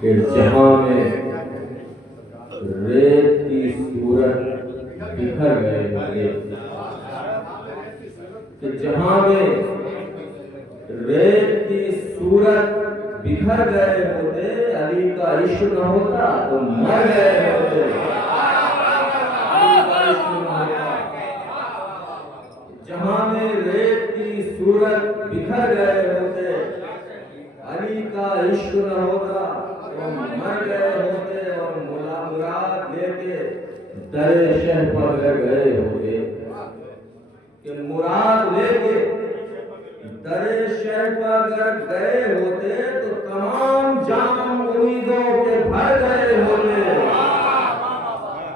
कि जहां में रेत की सूरत बिखर गए होते, कि जहां में रेत की सूरत बिखर गए होते, अली का इश्क न होता तो मर गए होते। अली का इश्क न होता, जहां में रेत की सूरत बिखर गए होते, अली का इश्क न होता तो मर गए होते और मुराद लेके दरे शह पर गए होते। कि मुराद लेके दरे शह पर अगर गए होते तो तमाम जाम उम्मीदों के भर गए होते,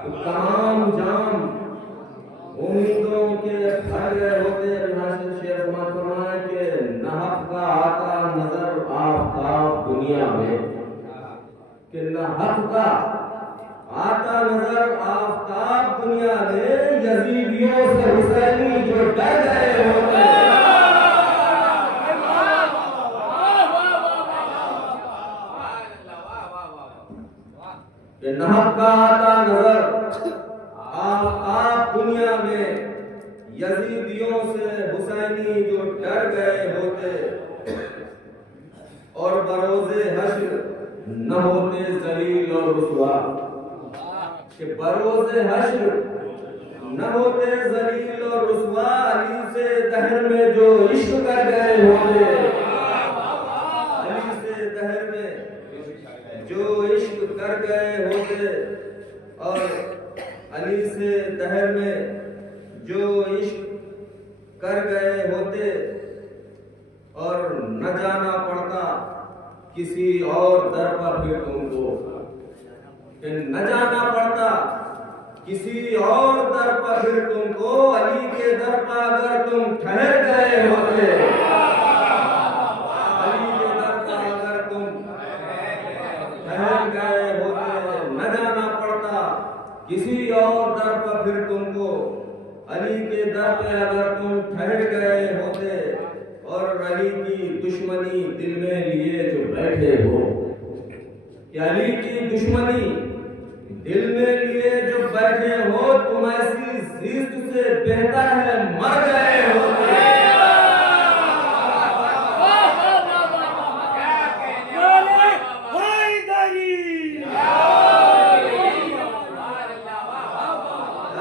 तो तमाम जाम उम्मीदों के भर गए होते। शेर फरमाए के नहक का आता नजर आफताब दुनिया में, कि नहक का आता नजर आफताब दुनिया में, यजीदियों से हुसैनी जो डर गए होते। नहक का आता नजर आफताब दुनिया में, यजीदियों से हुसैनी जो डर गए होते, और बरोज़े हश्र न होते जलील और रुसवा, कि बरोज़े हश्र न होते जलील और रुसवा, अली से दहर में जो इश्क कर गए होते, अली से दहर में जो इश्क कर गए होते, और अली से दहर में जो इश्क कर गए होते, और न जाना पड़ता किसी और दर पर फिर तुमको, कि न जाना पड़ता किसी और दर पर फिर तुमको, अली के दर पर अगर तुम ठहर गए होते, अली के दर पर अगर तुम ठहर गए होते, न जाना पड़ता किसी और दर पर फिर तुमको, अली के दर पे अगर तुम ठहर गए होते, और अली की दुश्मनी दिल में लिए जो बैठे हो, कि अली की दुश्मनी दिल में लिए जो बैठे हो, तुम ऐसी जिस्त से बेहतर है मर गए होते।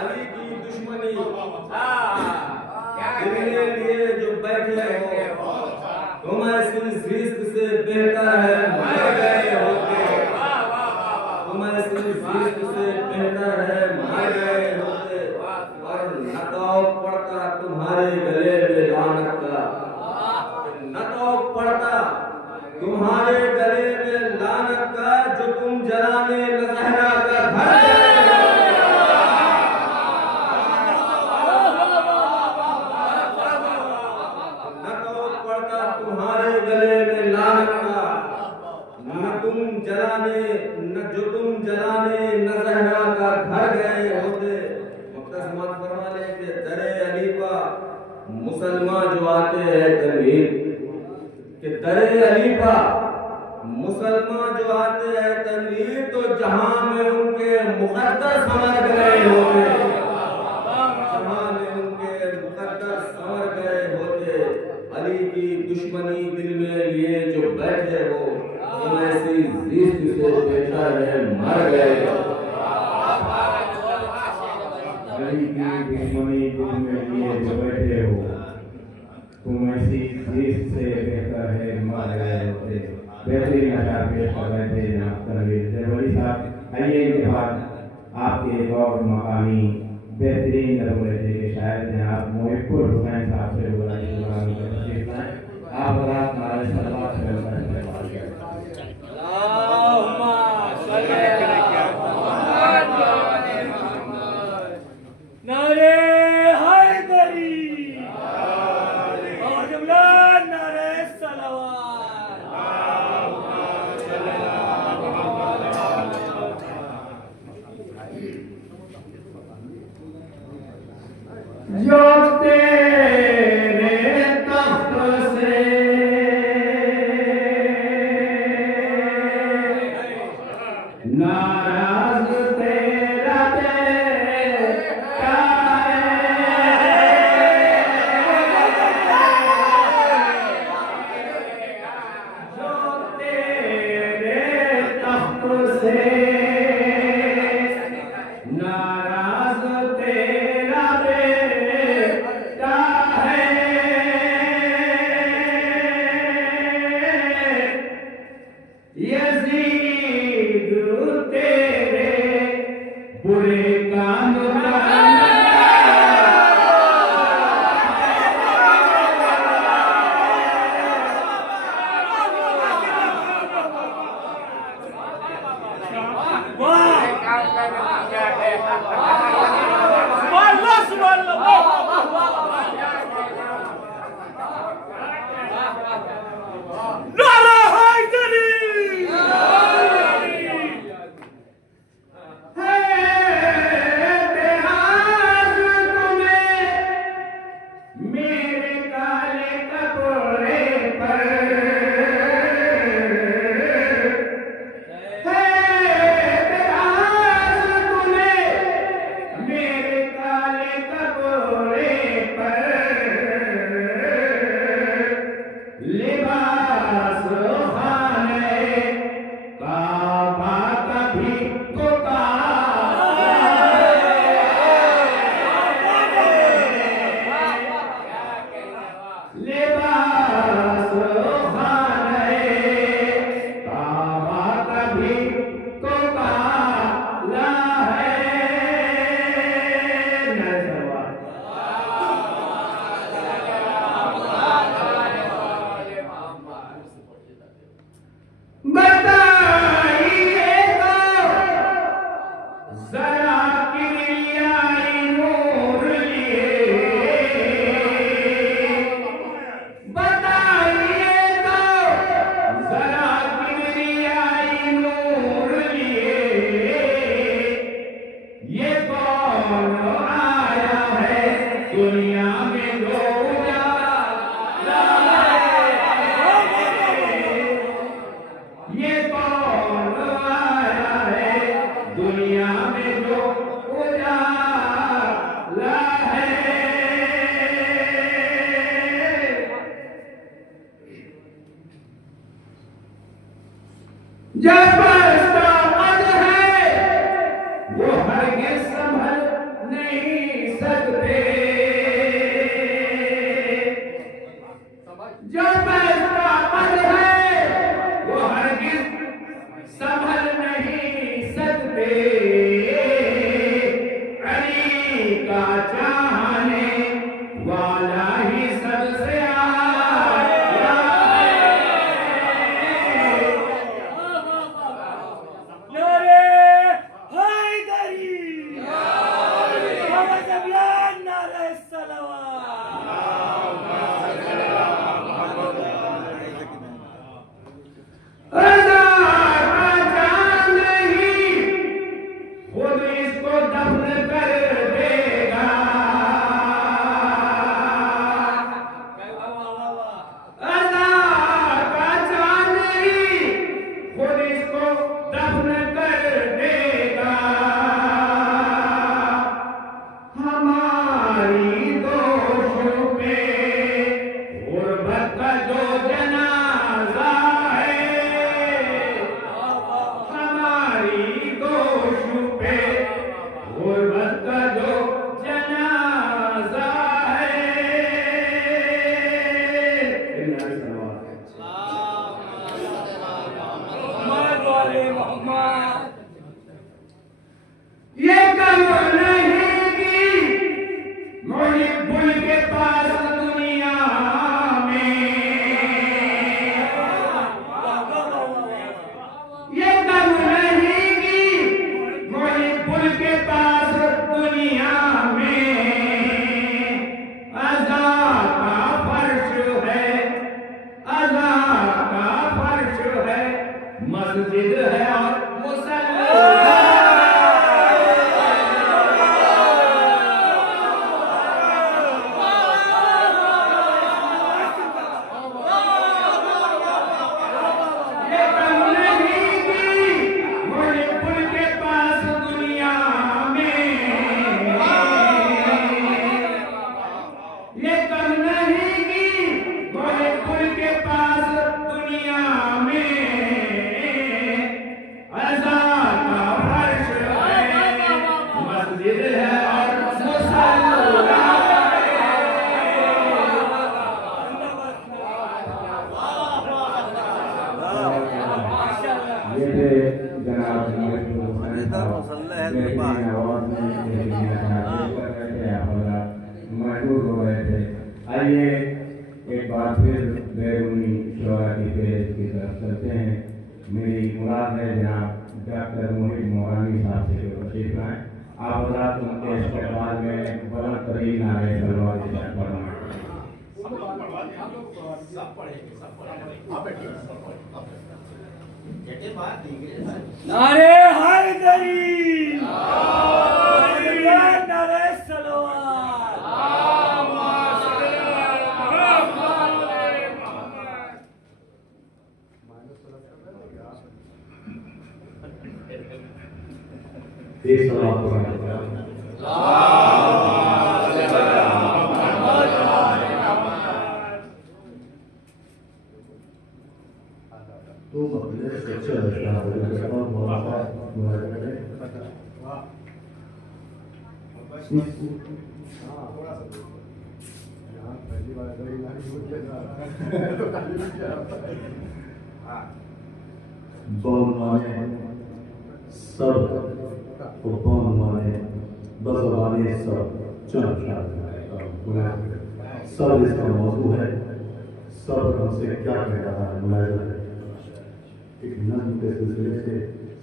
अली की दुश्मनी दिल में लिए जो बैठे हो, तुम ऐसी जिस्त से बेहतर है मर गए होते, तुम ऐसी जिस्त से बेहतर है मर गए होते। और नतौक पड़ता तुम्हारे गले में लानत का, नतौक पड़ता तुम्हारे गले में लानत का, जो तुम जलाने नजहरा का घर तुम्हारे गले में लानत का, न तुम जलाने न जो तुम जलाने नजहरा का घर गए होते। मुख्तसमत फरमा ले कि दरे अली पा मुसलमान जो आते हैं तनवीर, कि दरे अली पा मुसलमान जो आते हैं तनवीर, तो जहां में उनके मुकद्दर समर गए होते, जहां में उनके मुकद्दर समर गए होते। अली की दुश्मनी दिल में लिए जो बैठे हो, तुम ऐसी जिस्त से बेहतर है मर गए। अली की दुश्मनी दिल में लिए जो बैठे हो, तुम ऐसी जिस्त से बेहतर है मर गए होते। बेहतरीन अशार पेश कर रहे थे जनाब तनवीर जरवली साहब। आइए इनके बाद आपके एक और मकामी बेहतरीन नमूने के शायर जनाब मोहिब्बुर हुसैन साहब से आप रात नारे सल्लल्लाहु अलैहि वसल्लम नारे हैदरी और जुमला नारे सलावत। जो तेरे आइए एक बार फिर बैरूनी शोरा की पेश की तरफ चलते हैं। मेरी मुराद है जनाब डॉक्टर मोहित मोरानी साहब से तशरीफ लाएं। आप हज़रात उनके इस्तेमाल में बुलंद तरीन नारे सलवार के साथ फरमाएं। नारे हैदरी, नारे सलवार। एक सलाम तो मतलब से अच्छा है बौन माने सब और बौन माने बज़बाने सब सब इसका मौजू है। सब हमसे क्या कह रहा है मुलाज़ा है। एक नज़्म के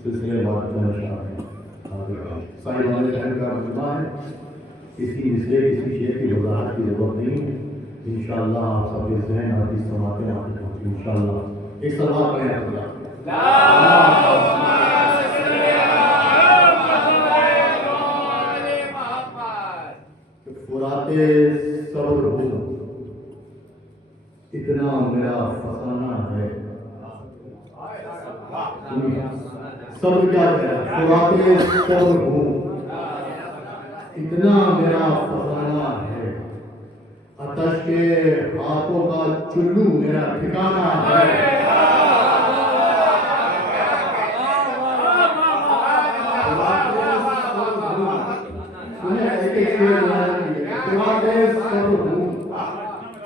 सिलसिले बात का निशान है। साईं वाले का मजमा है। इसी इसलिए किसी शेर की वजाहत की जरूरत नहीं है। इंशाअल्लाह आप सबके ज़हन और इस समाते आपको पहुंचे इंशाअल्लाह। एक सवाल करें आपका फुराते सब्र हूँ इतना मेरा फसाना है। सब्र क्या है? फुराते सब्र हूँ इतना मेरा फसाना है। आतश के हाथों का चुल्लू मेरा ठिकाना है।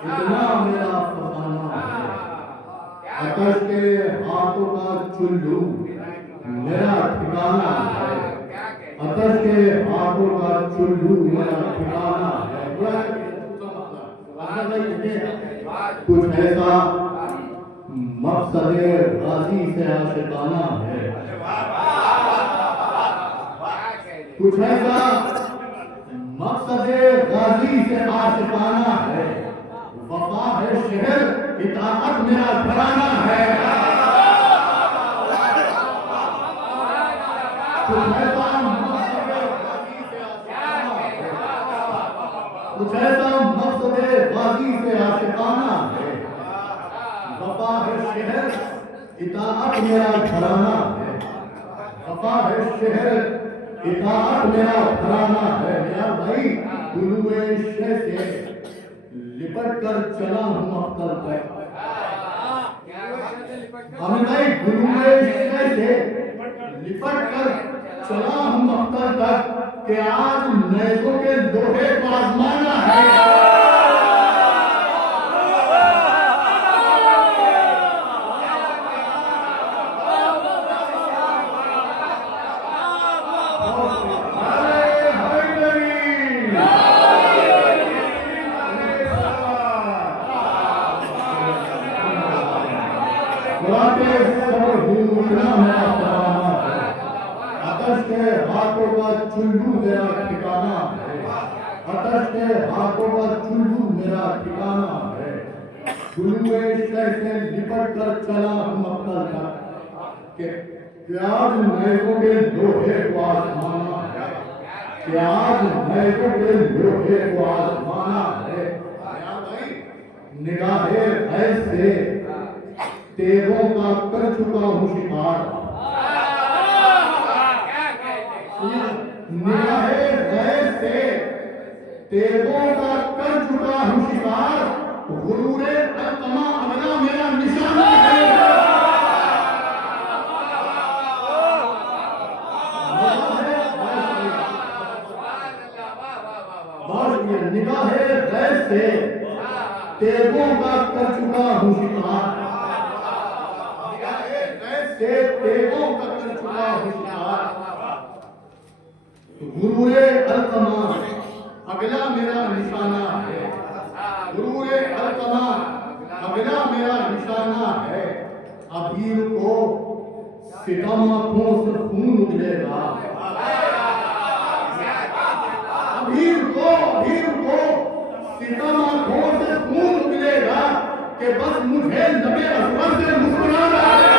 इतना मेरा फसाना है। आतश के हाथों का चुल्लू मेरा ठिकाना है। आतश के हाथों का चुल्लू मेरा ठिकाना है। कुछ ऐसा मकसद गाजी से आशिकाना है। कुछ ऐसा मकसद गाजी से आशिकाना है। वफा है शहर इताअत मेरा घराना है। कुछ ऐसा मकसद गाजी से आशिकाना है। वफा है शहर इताअत मेरा घराना है। वफा है शहर इताअत मेरा घराना है। मेरा भाई गुलूए शह से लिपट कर चला हूँ मख्तल तक। हमें भाई गुलूए शह से लिपट कर चला हूँ मख्तल तक कि आज नैज़ों के लोहे को आजमाना है। आतश के हाथों का चुल्लू मेरा ठिकाना है। आतश के हाथों का चुल्लू मेरा ठिकाना है। गुलूए शह से लिपट कर चला हूँ मख्तल तक कि आज नैज़ों के लोहे को आजमाना है। कि आज नैज़ों के लोहे को आजमाना है। निगाहे ऐसे तेगों का कर चुका हूँ शिकार। निगाहे ऐसे तेगों का कर चुका हूँ शिकार। गुरूरे अलकमा अगला मेरा निशाना है। निगाहे ऐसे तेगों का कर चुका हूँ शिकार। तेगों का कर चुका हूँ शिकार। गुरूरे अलकमा अगला मेरा निशाना है। गुरूरे अलकमा अगला मेरा निशाना है। अभी रुको सितम आंखों से खून उगलेगा। अभी रुको सितम आंखों से खून उगलेगा कि बस मुझे लबे असगर से मुस्कुराना है।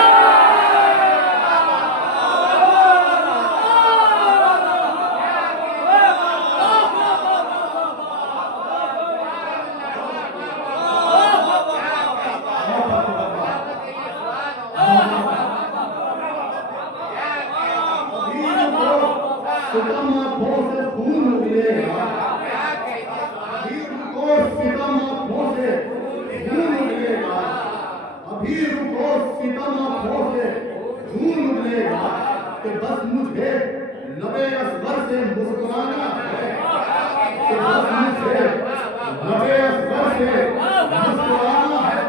सितम आंखों से खून उगलेगा। अभी रुको सितम आंखों से खून उगलेगा। अभी रुको सितम आंखों से खून उगलेगा कि बस मुझे लबे असगर से मुस्कुराना है। कि बस मुझे लबे असगर से से मुस्कुराना है।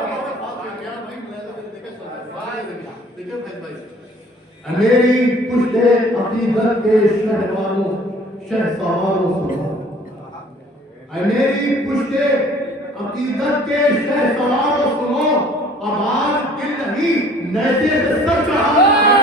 मेरी पुश्ते अकीदत के शहवारों शहसवारों सुनो, मेरी पुश्ते अकीदत के शहसवारों सुनो, अब आज दिल नहीं नैजे से सब चढ़ाना है।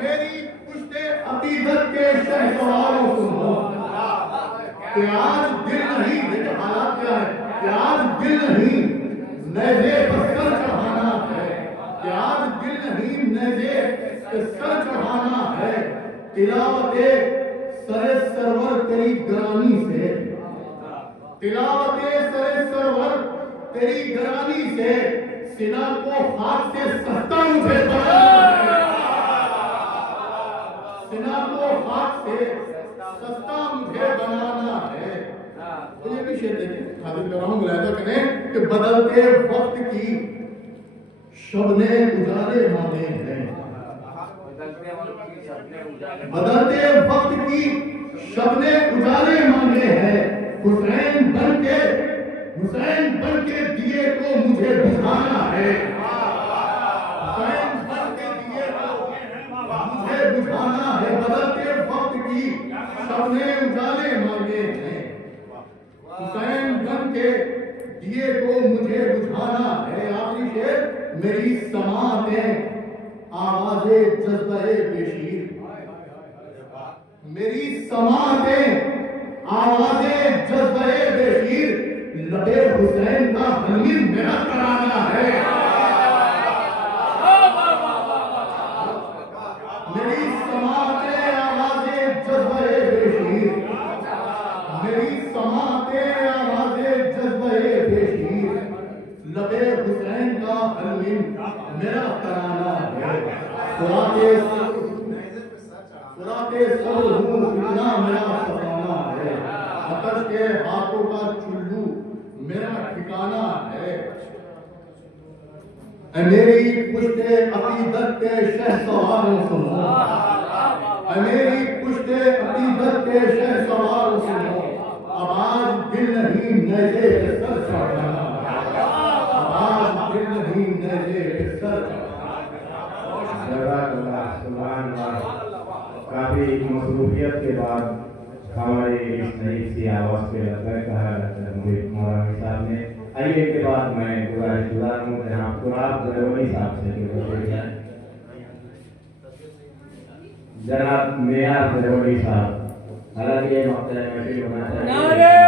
मेरी पुश्ते अकीदत के शहसवारों सुनो, कि आज दिल नहीं, देखिए हालात क्या है, कि आज दिल नहीं नैजे पर सर चढ़ाना है, कि आज दिल नहीं नैजे पर सर चढ़ाना है। तिलावते सरे सरवर तेरी गरानी से, तिलावते सरे सरवर तेरी गरानी से, सिना को हाथ से सस्ता मुझे बनाना है, सिना को हाथ से सस्ता मुझे बनाना है। तो ये भी शेर देखिए, खातिर कर रहा हूं मुलायदा करें कि बदलते वक्त की शबने उजाले माने हैं, बदलते वक्त की शबने उजाले माने हैं। हुसैन बन के दिए को मुझे बुझाना है, हुसैन बन के दिए को मुझे बुझाना है। बदलते वक्त की शबने उजाले मांगे हैं, हुसैन बन के दिए को मुझे बुझाना है। आखिरी शेर, मेरी समातें आवाज़े जज्बे बेशीर, मेरी समातें आवाज़े जज्बे बेशीर, लबे हुसैन का हमीर मेरा कराना है। मेरी समातें आवाज़े जज्बे बेशीर, मेरी समातें आवाज़े जज्बे बेशीर, लबे हुसैन का हमीर मेरा कराना है। सुराते सर हूँ इतना मेरा सताना है, आतश के हाथों का चुल्लू मेरा ठिकाना है। मेरी पुश्ते अकीदत के शहसवारों सुनो, मेरी पुश्ते अकीदत के शहसवारों सुनो, अब आज दिल नहीं नैजे पे सर चढ़ाना, अब आज दिल नहीं नैजे पे सर चढ़ाना। काफी मसरूफियत के बाद हमारे इस नई सी आवाज पे लगता है कहा जाता है मुझे मौलाना साहब ने। आइए के बाद मैं गुजारिश गुजार हूँ जनाब गुलाब जरवनी साहब से जनाब मेयार जरवनी साहब, हालांकि ये मौका महफिल होना चाहिए।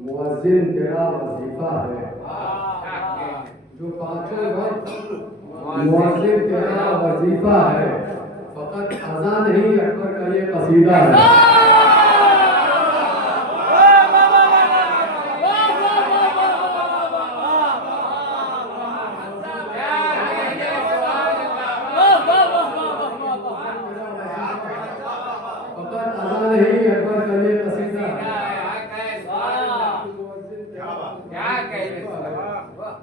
मुअज्जिन तेरा वजीफा है, जो पांचों वक्त मुअज्जिन तेरा वजीफा है, फकत अज़ान नहीं अकबर का ये कसीदा है। फकत अज़ान नहीं अकबर का ये कसीदा है।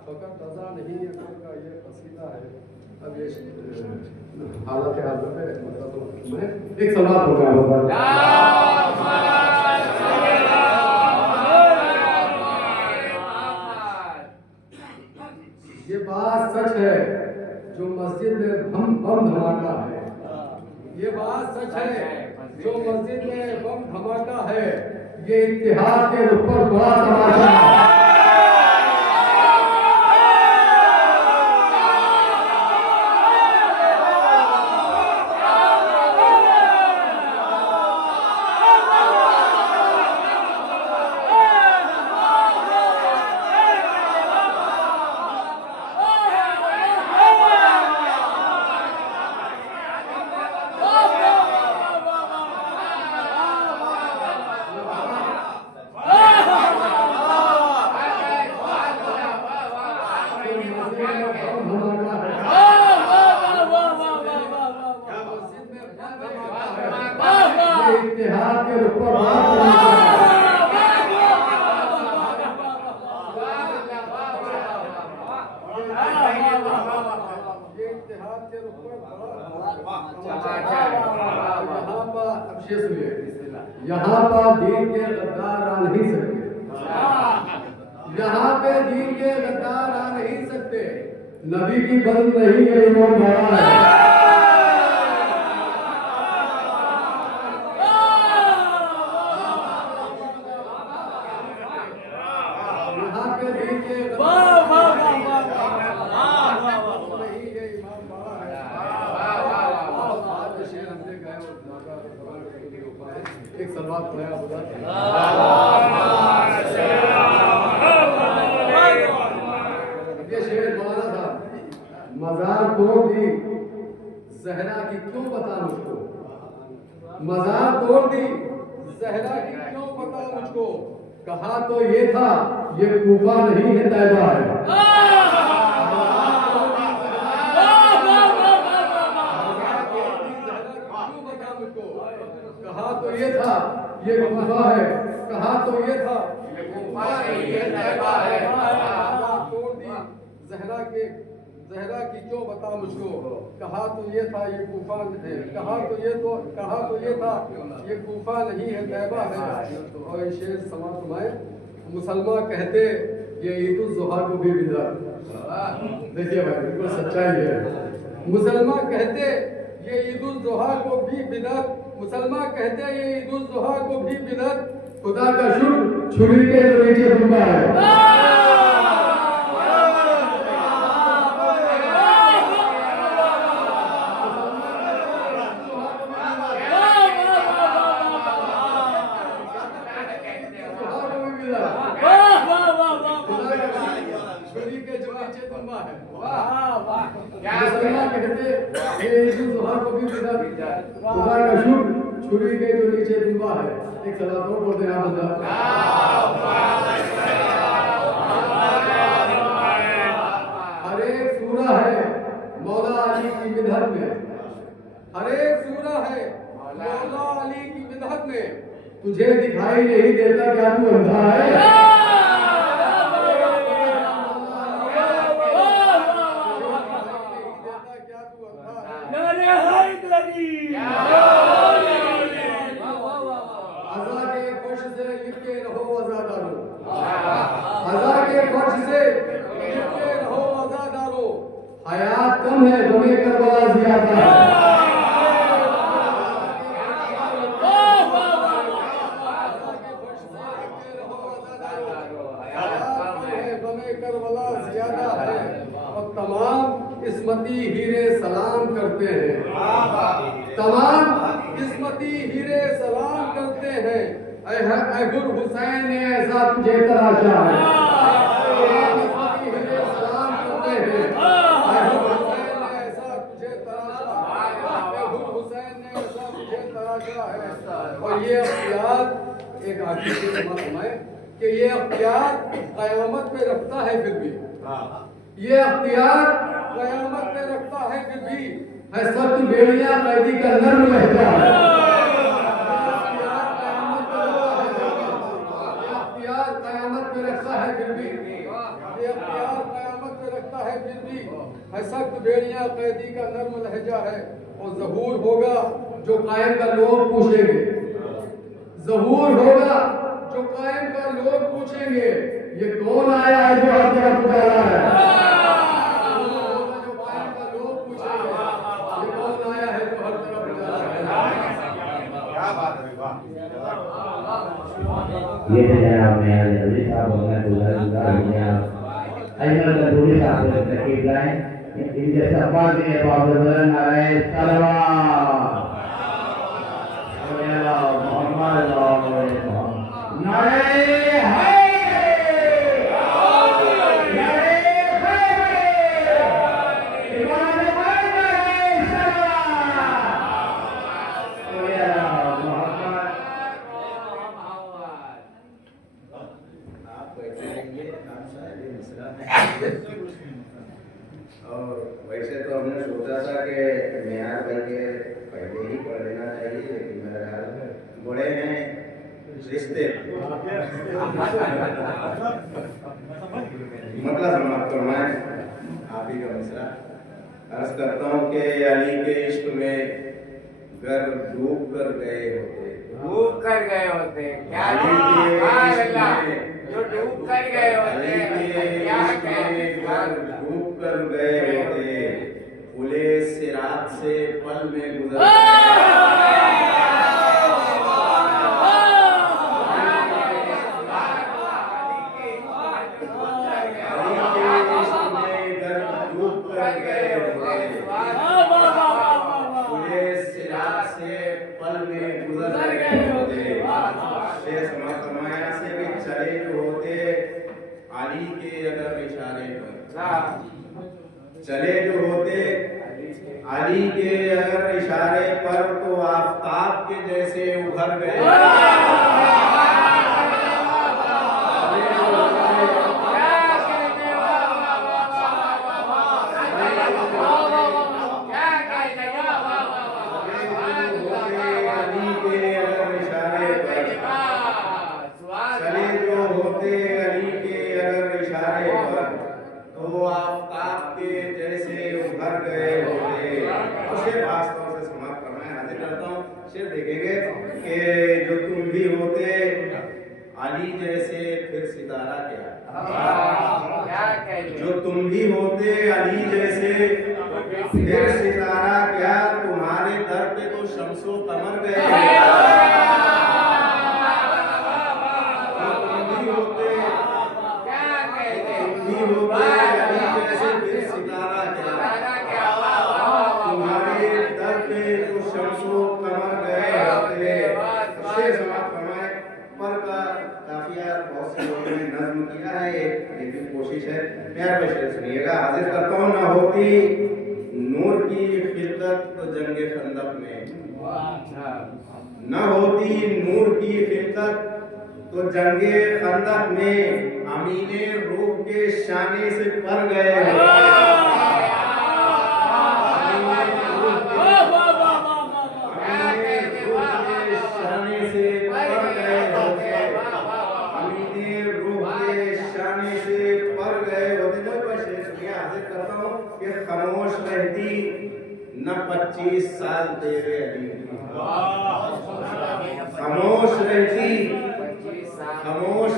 फकत अज़ान नहीं अकबर का ये कसीदा है। अब ये हालत है, मतलब मैं एक सवाल हो गया होगा। ये बात सच है जो मस्जिद में बम धमाका है, ये बात सच है जो मस्जिद में बम धमाका है, ये इतिहास के ऊपर बड़ा तमाशा है। के इत्तेहाद के रुख पर बात करनी चाहिए। ये इत्तेहाद के रुख पर यहाँ पर दीन के गद्दार आ नहीं सकते। यहाँ पे दीन के गद्दार आ नहीं सकते। नबी की बदल नहीं है, इमाम बड़ा है। यहाँ पे दीन के एक सवाल पढ़ाया ये शेर बोला था, मजार तोड़ दी जहरा की क्यों बता मुझको, मजार तोड़ दी जहरा की क्यों बता मुझको, कहा तो ये था ये कूफा नहीं है तैबा है। कहा तो ये था ये कूफा है, कहा तो ये था ये कूफा नहीं है तैबा है। तोड़ दी जहरा की क्यों बता मुझको, कहा तो ये था ये कूफा है, कहा तो ये था ये कूफा नहीं है तैबा है। और ये शेर समाप्त हुए, मुसलमान कहते ये ईद उल जुहा को भी बिदअत। देखिए भाई बिल्कुल सच्चाई है। मुसलमान कहते ये ईद उल जुहा को भी बिदअत, मुसलमान कहते ये ईद उल जुहा को भी बिदअत, खुदा का शुक्र छुरी के जो नीचे डूबा है। छुरी के जो नीचे डूबा है। एक सलाम और बोलते हैं हर एक सूरा है मौला अली की मिदहत में, हर एक सूरा है मौला अली की मिदहत में, तुझे दिखाई नहीं देता क्या तू अंधा है। हयात कम है गमे करबला ज्यादा है। गमे करबला ज्यादा है और तमाम किस्मती हीरे सलाम करते हैं, तमाम किस्मती हीरे सलाम करते हैं। ऐ गुर हुसैन ने ऐसा तुझे तराशा है। और ये अख्तियार एक आखिरी समाप्त है कि ये अख्तियार कयामत पे रखता है फिर भी, ये अख्तियार कयामत पे रखता है फिर भी, है सख्त बेड़ियां कैदी का नर्म लहजा है। अख्तियार कयामत पे रखता है फिर भी, ये अख्तियार कयामत पे रखता है फिर भी, है सख्त बेड़ियां कैदी का नर्म लहजा है। और ज़हूर होगा जो कायम का लोग पूछेंगे, ज़हूर होगा जो कायम का लोग पूछेंगे ये कौन आया है जो हर तरफ उजाला है। जो कायम का लोग पूछेंगे ये कौन आया है जो हर तरफ उजाला है। क्या बात है, वाह। ये जनाब ने अली साहब ने दुआ अजमल कदूरी साहब ने तकरीब लाए, इनके सफा के बाबत नारे सलवात मोहम्मद नारे और वैसे तो हमने सोचा था कि निहार भाई के रिश्ते मतलब समाप्त फरमाएं आप ही का मिसरा। अर्ज करता हूँ कि अली के इश्क में गर डूब कर गए होते, डूब कर गए होते क्या अली के सुभान इश्क अल्लाह, में जो डूब कर गए होते अली के क्या इश्क में गर डूब कर गए होते, खुले सिरात से पल में गुजर गए। चले जो होते अली के अगर इशारे पर तो आफताब के जैसे उभर गए। देखेंगे कि जो तुम भी होते अली जैसे फिर सितारा क्या, जो तुम भी होते अली जैसे फिर सितारा क्या, तुम्हारे दर पे तो शम्सो कमर गए। हाजिर करता हूँ न होती नूर की खिलकत तो जंगे खंदक में, न होती नूर की खिलकत तो जंगे खंदक में, अमीने रूह के शाने से पर गए। खामोश रहती न 25 साल तेरे अली, खामोश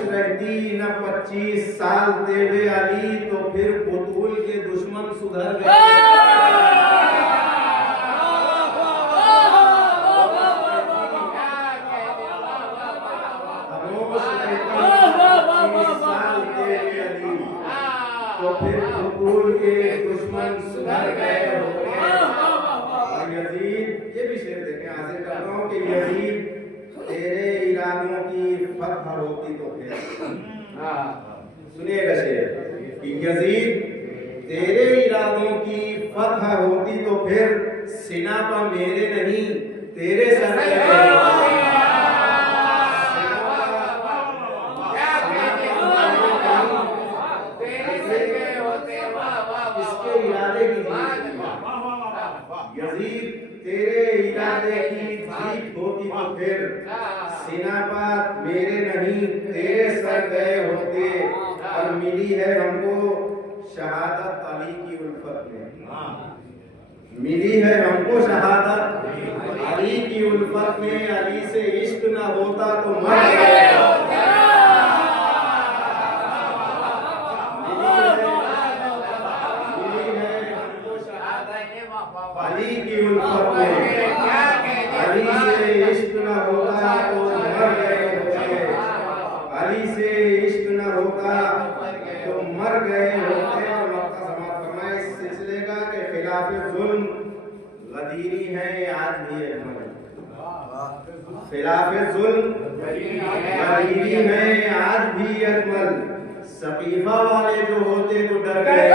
रहती न 25 साल तेरे अली, तो फिर बुतूल के दुश्मन सुधर गए। तो फिर बुतूल के दुश्मन सुधर गए होते। और यजीद, ये भी शेर देखें, हाजिर करता हूँ कि यजीद तेरे इरादों की फतह होती तो फिर, सुनिएगा शेर कि यजीद तेरे इरादों की फतह होती तो फिर, सीना पर मेरे नहीं तेरे सर पे यजीद तेरे इरादे की जीत होती तो फिर, सीनापात मेरे नहीं तेरे सर गए होते। और मिली है हमको शहादत अली की उल्फत में, मिली है हमको शहादत अली की उल्फत में, अली से इश्क न होता तो मर गए। अली की उल्फत में, अली से इश्क न होता तो मर गए होते, अली से इश्क न होता तो मर गए होते। और मक्का समाप्त फरमाए इस सिलसिले का कि खिलाफ जुल्म गदीरी है आज भी अजमल, खिलाफ जुल्म गदीरी है आज भी अजमल, सकीफा वाले जो होते तो डर गए।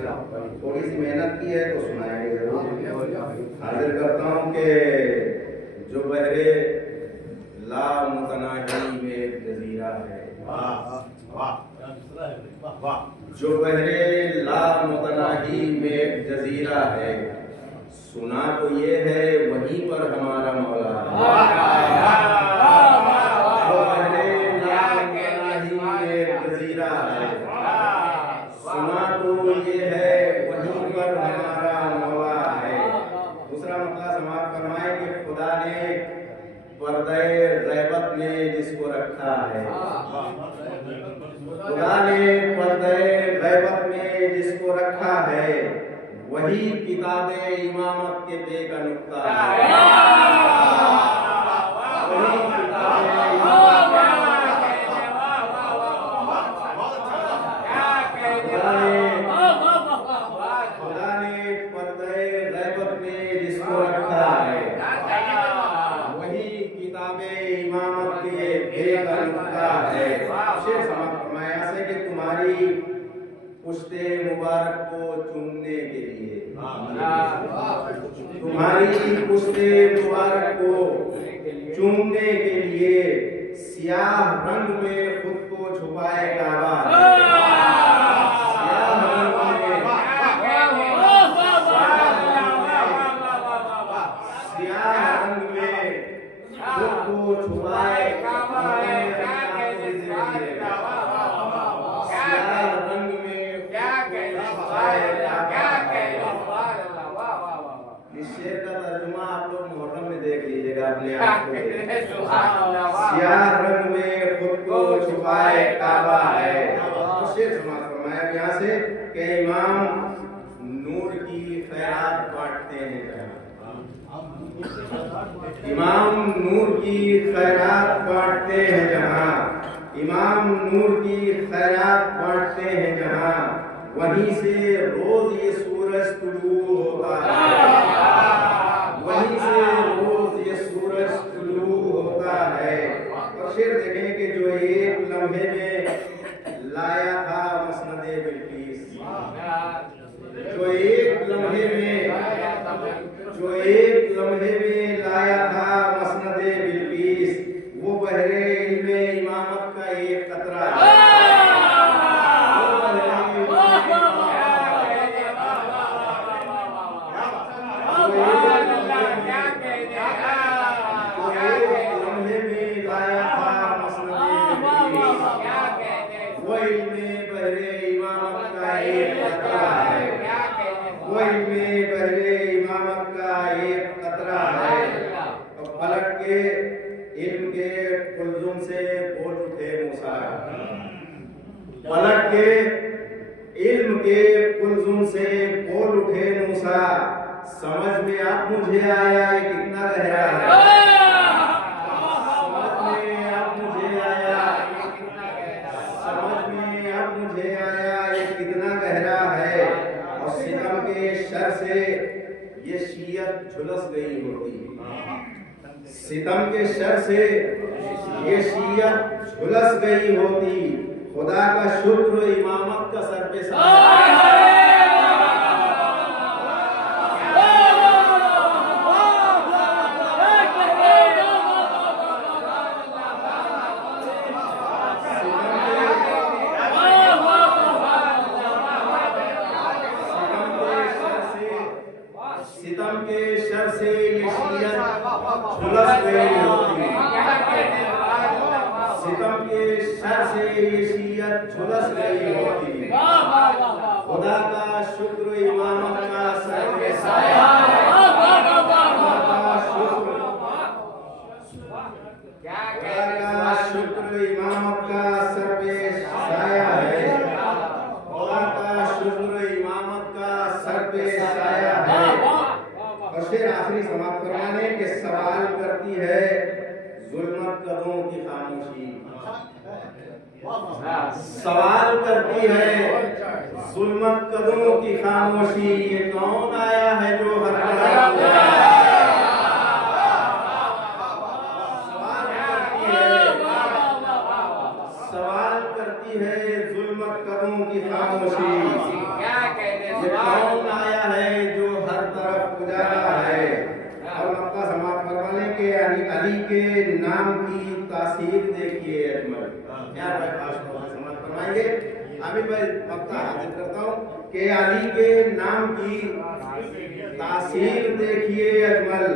थोड़ी सी मेहनत की है तो सुनाएंगे जरूर। हाजिर करता हूँ कि जो बहरे ला मुतनाही में एक जजीरा है, जो बहरे ला मुतनाही में एक जजीरा है, सुना तो ये है वहीं पर हमारा मौला है। जो बहरे ला मुतनाही में एक जजीरा है, सुना तो ये है वहीं पर हमारा मौला है। दूसरा मतलब समाप्त फरमाए कि खुदा ने पर्दे गैबत में जिसको रखा है, खुदा ने पर्दे गैबत में जिसको रखा है, वही किताबे इमामत के पे का नुक्ता है। वही किताबे इमामत खुदा ने पर्दे गैबत में जिसको रखा है, वही किताबे इमामत के पे का नुक्ता है। शेर समाप्त फरमाया से कि तुम्हारी पुश्ते मुबारक को चूमने के लिए, तुम्हारी पुश्ते मुबारक को चूमने के लिए सियाह रंग में खुद को छुपाए काबा, सियाह रंग में खुद को छुपाए शेर का तर्जुमा आप लोग मुहर्रम में देख लीजिएगा अपने आप को। सियाह रंग में खुद को छुपाए काबा है। तो शेर समाप्त फरमाया यहाँ से कि इमाम नूर की खैरात बांटते हैं जहाँ, इमाम नूर की खैरात बांटते हैं जहाँ, इमाम नूर की खैरात बांटते हैं जहाँ, वहीं से रोज ये सूरज तुलू होता है, वहीं से रोज ये सूरज तुलू होता है। और शेर देखें कि जो एक लम्हे में लाया था मसनदे बिल्कीस, जो एक लम्हे में लाया था मसनदे बिल्कीस, वो बहरे इल्मे इमामत का एक कतरा है। पलट के इल्म के कुलजुम से बोल उठे मूसा, समझ में अब मुझे आया ये कितना गहरा है, समझ में अब मुझे आया, समझ में अब मुझे आया ये कितना गहरा है। और सितम के शर से ये शियत झुलस गई होती, सितम के शर से ये शियत झुलस गई होती, खुदा का शुक्र इमामत का सर पे साया। सितम के शर से ये शियत झुलस गई होती, सितम के शर से ये शियत झुलस गई होती, खुदा का शुक्र इमामत का सर पे साया, खुदा का शुक्र इमामत का सर पे साया है, खुदा का शुक्र इमामत का सर पे साया है। और शेर आखिरी समाप्त करवाने के सवाल करती है जुल्मत कदमों की खामोशी, सवाल करती है जुल्मत कदमों की खामोशी, ये कौन आया है जो हर सवाल करती है जुल्मत कदमों की खामोशी, आमिर भाई वक्ता हाजिर करता हूँ कि अली के नाम की तासीर देखिए अजमल,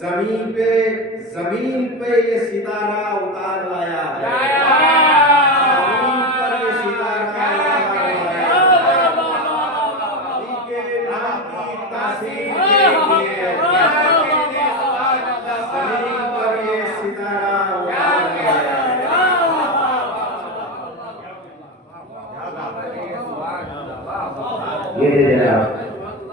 जमीन पे ये सितारा उतार लाया है। जमीन पर ये सितारा उतार लाया है। अली के नाम की तासीर देखिए, जमीन पर ये सितारा उतार लाया है। ये जनाब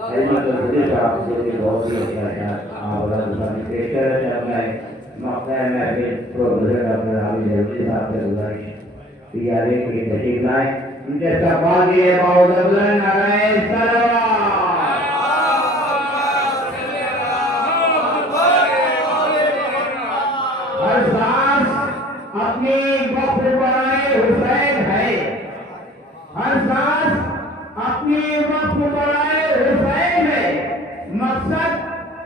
अहमद अब्दुल साहब जो कि बहुत ही अच्छा था और दुकान पेश कर चल रहा है मौका में फिर प्रोफेसर डॉक्टर आली जल्दी साहब से गुजारिश कि आगे की तशरीफ लाएं उनके इस्तेमाल किए बहुत बुलंद नारे सलावत हर सांस अपनी वक्त बनाए हुसैन है हर सांस अपनी वक्त बनाए हुसैन है मकसद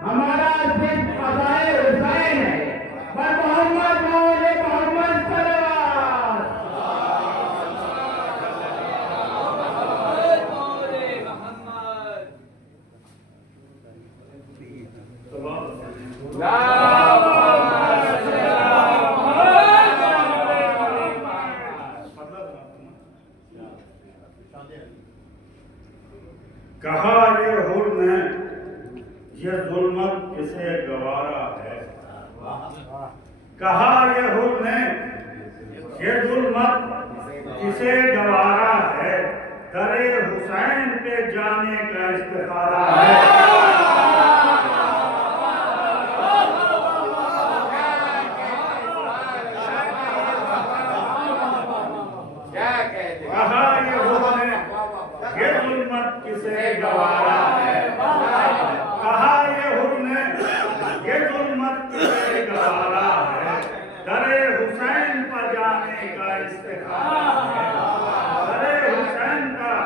हमारा सिर्फ अदाए हुसैन है पर मोहम्मद मौले मोहम्मद सल्लल्लाहु कहा ये हुर ने ये जुल्मत किसे गवारा है। कहा ये हुर ने ये जुल्मत किसे गवारा है। दरे हुसैन पे जाने का इस्तिखारा है। कहा ये हुर ने ये जुल्मत किसे गवारा है। कहा ये हुर ने ये जुल्मत किसे गवारा है। दरे हुसैन पर जाने का इस्तिखारा है। दरे हुसैन पर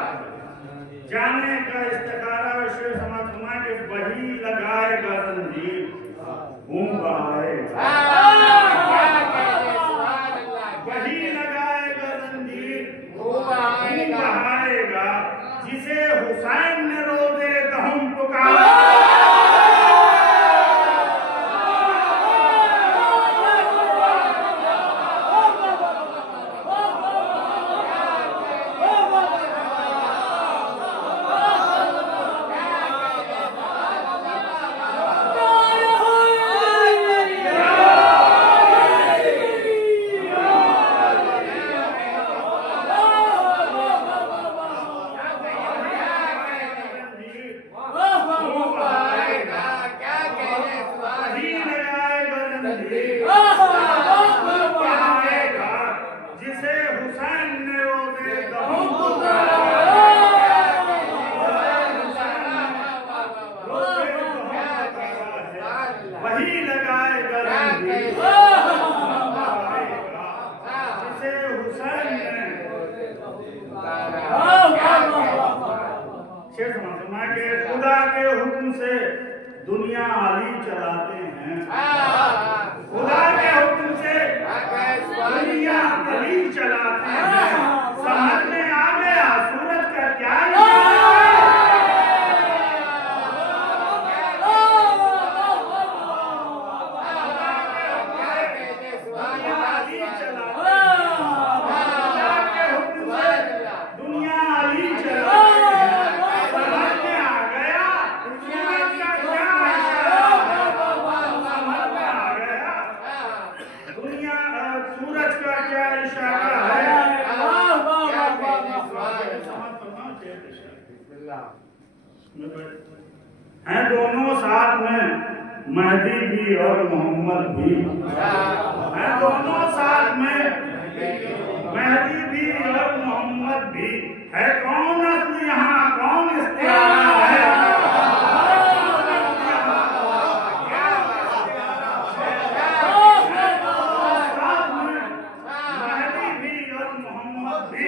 जाने का इस्तिखारा शेर समझ फरमाए कि वही लगाएगा जंजीर घूम बहाएगा। वही लगाएगा जंजीर घूम बहाएगा जिसे हुसैन ने रोज़े दहम पुकारा। जिसे हुसैन ने रोज़े दहम वही लगाएगा जिसे हुसैन ने के खुदा के हुक्म से दुनिया अली चलाते हैं। खुदा के हुक्म से दुनिया अली चलाते हैं। समझ में आ गया सूरज का क्या हैं दोनों साथ में मेहदी भी और मोहम्मद भी हैं दोनों साथ में मेहदी भी और मोहम्मद भी है। कौन असली यहाँ कौन इस्तियारा है। मेहदी भी और मोहम्मद भी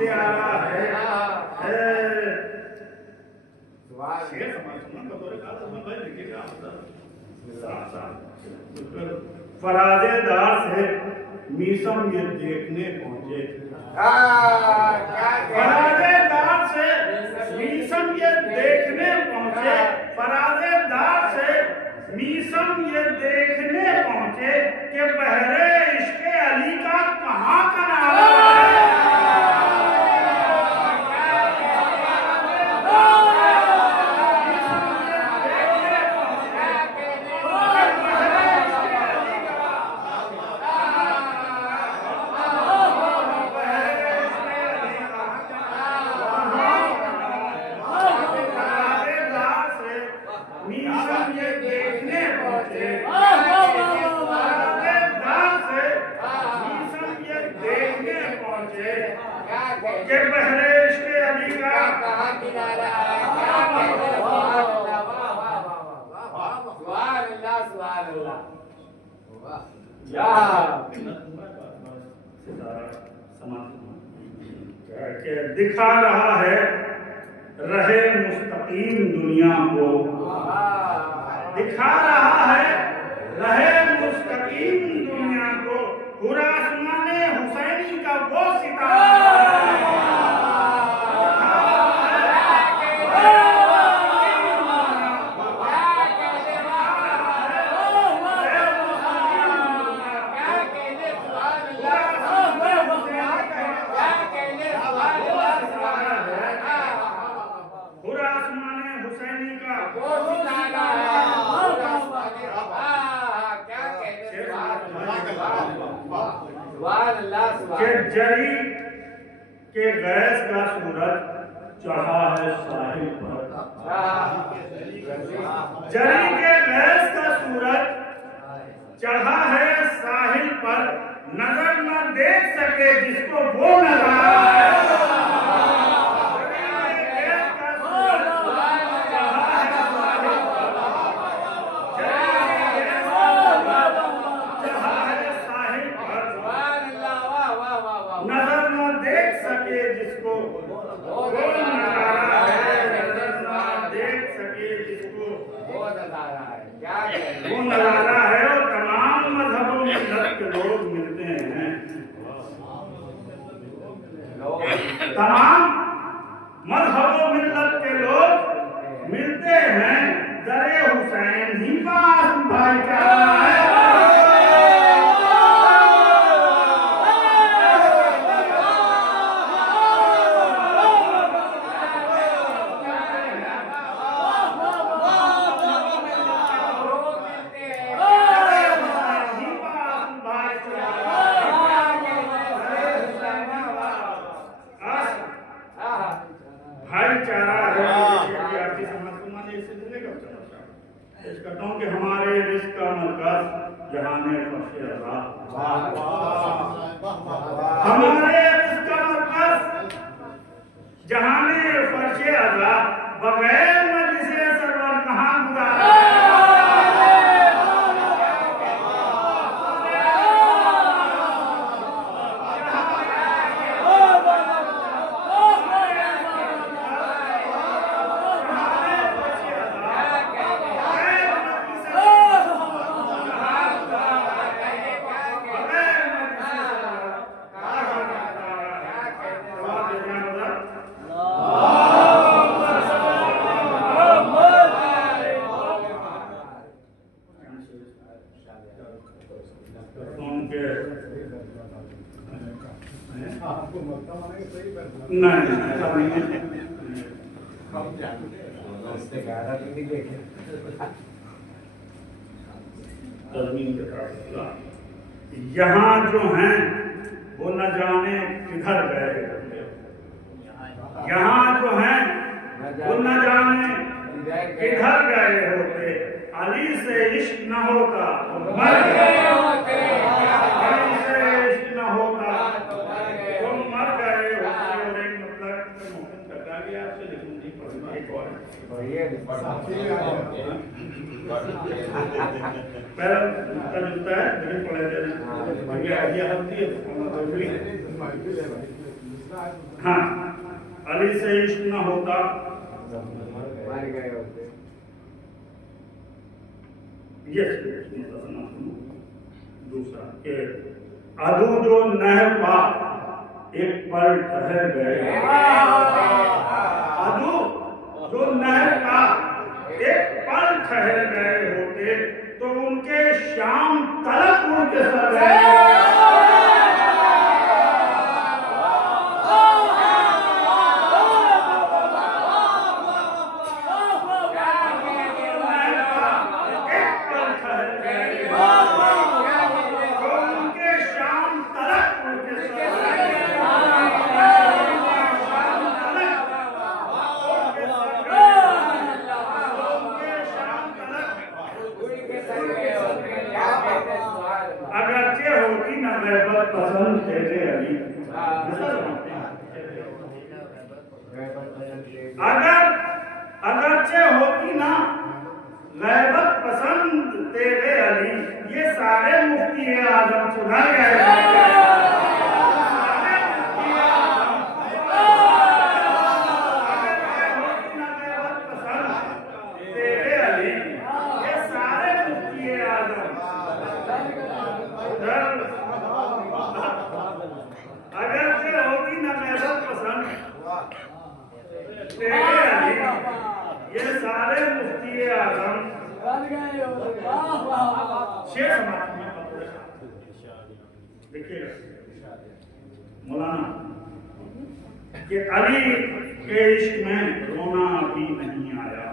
प्यारा है। शेर समाज सुना तो फराजेदार से मीसम ये देखने पहुंचे। फराजेदार से मीसम ये देखने पहुंचे, फराजेदार से मीसम ये देखने पहुंचे कि बहरे इश्क़ अली का कहाँ किनारा है। दिखा रहा है रहे मुस्तकीम दुनिया को, दिखा रहा है रहे मुस्तकीम दुनिया को, पूरा आसमाने हुसैनी का वो सितारा के जरी के गैस का सूरज चढ़ा है साहिल पर, जरी के गैस का सूरज चढ़ा है साहिल पर, नजर न देख सके जिसको वो नजारा है। वो नजारा है और तमाम मजहबों में के लोग मिलते हैं, तमाम मजहबों मिल्लत के लोग मिलते हैं। दरे हुसैन ही पास भाईचारा है। कि हमारे रिस्क का मरकज जहाने फर्शे अज़ा, हमारे रिस्क का मरकज जहाने फर्शे अज़ा, बगैर मजलिसे सरवर कहाँ गुजारा। यहाँ जो हैं वो न जाने किधर गए, यहाँ जो हैं वो न जाने किधर गए होते। अली से इश्क न होता तो मर गए होते, अली से इश्क न होता तो मर गए होते। और एक मतलब मोहन कटा गया आपसे, लेकिन नहीं पढ़ना एक और पहला का जुलता है लेकिन पढ़े देना आइडिया होती है। हाँ, अली से इश्क न होता मर गए होते। ये दूसरा के अधु जो नहर पा एक पल ठहर गए, अधु जो नहर पा एक पल ठहर गए होते तो उनके शाम तलक उनके सर गए। अगरचे होती न गैबत पसंद तेरे अली, अगरचे होती ना गैबत पसंद तेरे अली, ये सारे मुफ्ती आजम सुधर गए। ये सारे मुफ्ती आजम शेर देखिएगा मौलाना कि अली के इश्क में रोना अभी नहीं आया।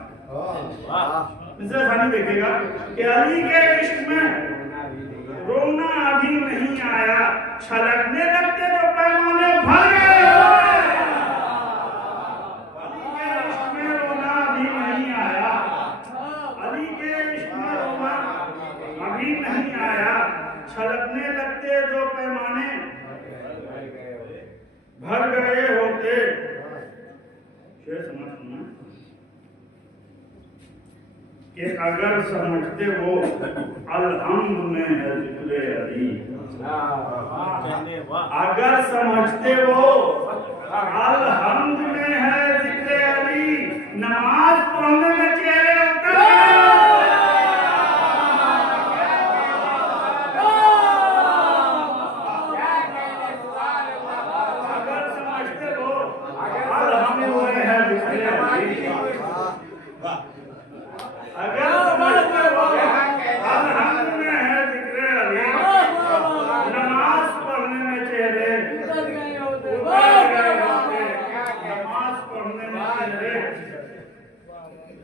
देखिएगा कि अली के इश्क में रोना अभी नहीं आया, छलकने लगते जो पैमाने भर गए। छलकने लगते जो पैमाने भर गए होते। शेर समझना कि अगर समझते वो अलहम्द में है जिक्रे अली, अगर समझते वो अलहम्द में है जिक्रे अली, नमाज पढ़ने में चेहरे उतर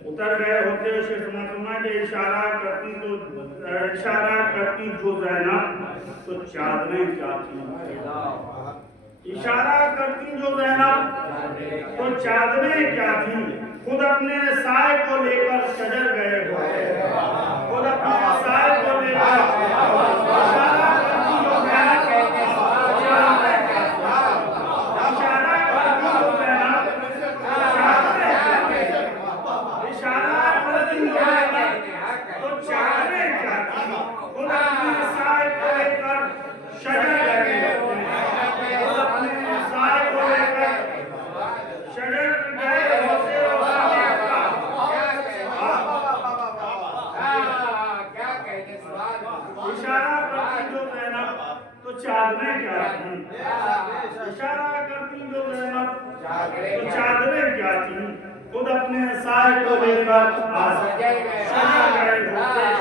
उतर गए होते। सुना के इशारा करती जो ज़ैनब तो चादरें क्या थी, इशारा करती जो ज़ैनब तो चादरें क्या थी। खुद अपने साए को लेकर सजर गए होते, खुद अपने साए को लेकर इशारा करती जो ज़ैनब, चादरें क्या थी, इशारा करती जो ज़ैनब तो चादरें क्या थी। खुद अपने साए को लेकर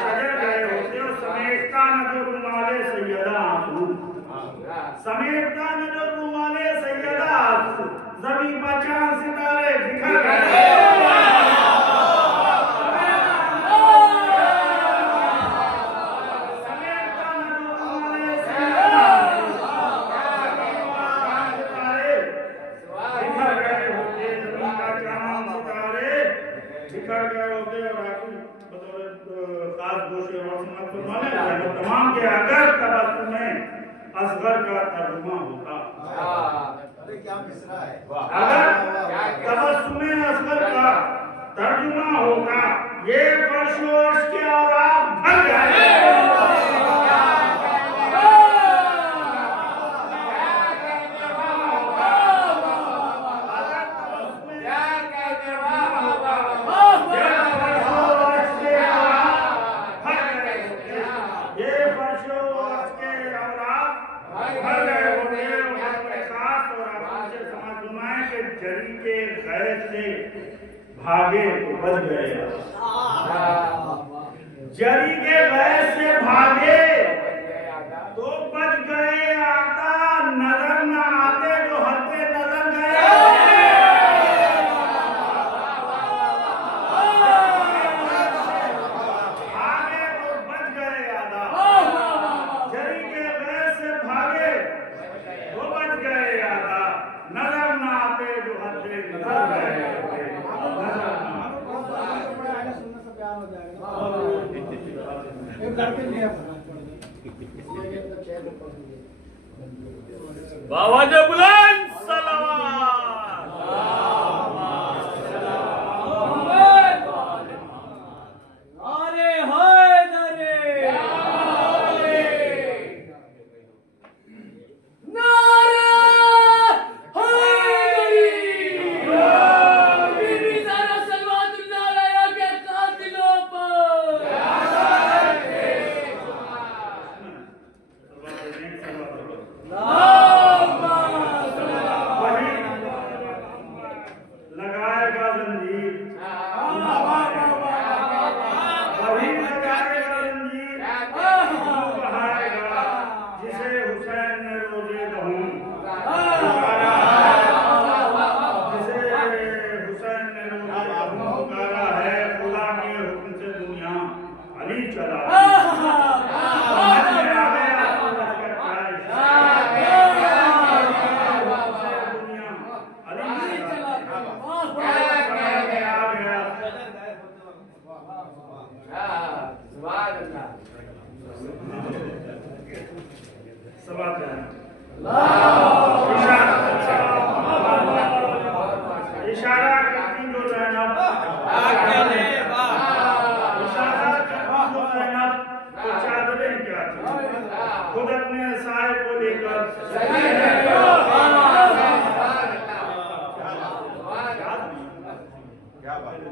सजर गए होते और समेटता न जो रुमाले सैयदा आंसू, समेटता न जो रुमाले सैयदा आंसू, ज़मीन पर चांद सितारे बिखर गए। तमाम के अगर तबस्सुम असगर का तर्जुमा होता, अगर तबस्सुम असगर का तर्जुमा होता, ये फर्शोश के और आप भर गए। के भय से भागे तो बच गए, जरी के भय से भागे तो बच गए, आता नजर न आते जो हंसते नजर गए। भागे तो बच गए, आदा जरी के भय से भागे तो बच गए, आदा नजर न आते जो हंसते नजर गए। बाबा ने बुलंद सलावत। अरे हाय दरे नारे हाय बीबी ज़हरा सलवातुल्लाह अलैहा के कातिलों पर। लगाएगा जंजीर, वही लगाएगा जंजीर, बहाएगा जिसे हुसैन ने रोजे दहूं, जिसे हुसैन ने रोजे दहूं पुकारा है, खुदा के हुक्म से दुनिया अली चला। इशारा करती जो ज़ैनब, इशारा करती जो ज़ैनब, तो चादरें क्या थी, खुद अपने साए को लेकर क्या बात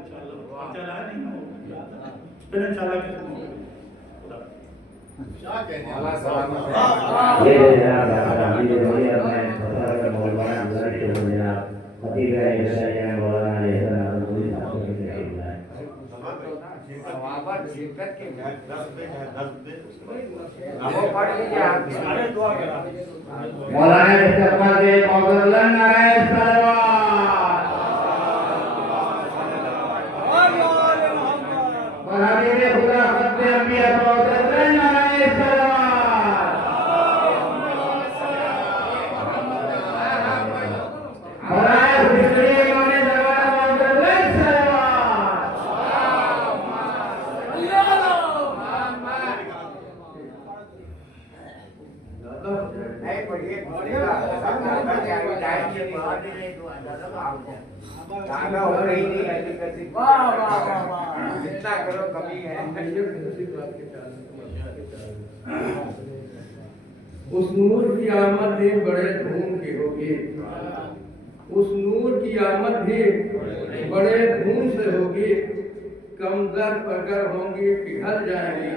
मौलाना इस्तकबाल के मौजूदन नारायण सलवात बहादुर खुदा खत्ते अंबिया मौजूदन नारायण सलवात मौलाना हुसैन इमाम जवान मौजूदन सलवात नहीं पढ़िए गाना हो रही नहीं है, जितना करो कमी है। उस नूर की आमद भी बड़े धूम की होगी, उस नूर की आमद भी बड़े धूम से होगी, कमजोर पकड़ होंगी पिघल जाएंगी,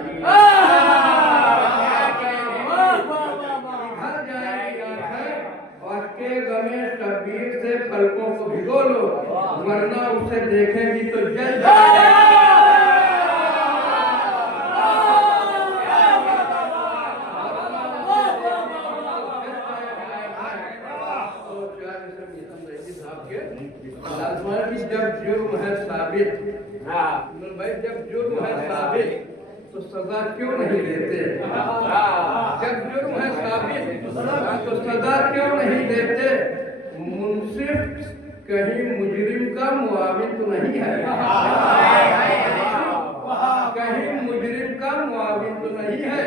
और के गमे शबीर से पलकों को भिगो लो, वरना उसे देखेंगी तो जल जब जुर्म है साबित, भाई जब जुर्म है साबित तो सजा क्यों नहीं देते, जब जुर्म है साबित तो सजा क्यों नहीं देते, मुंसिफ कहीं मुजरिम का मुआविन तो नहीं है, कहीं मुजरिम का मुआविन तो नहीं है,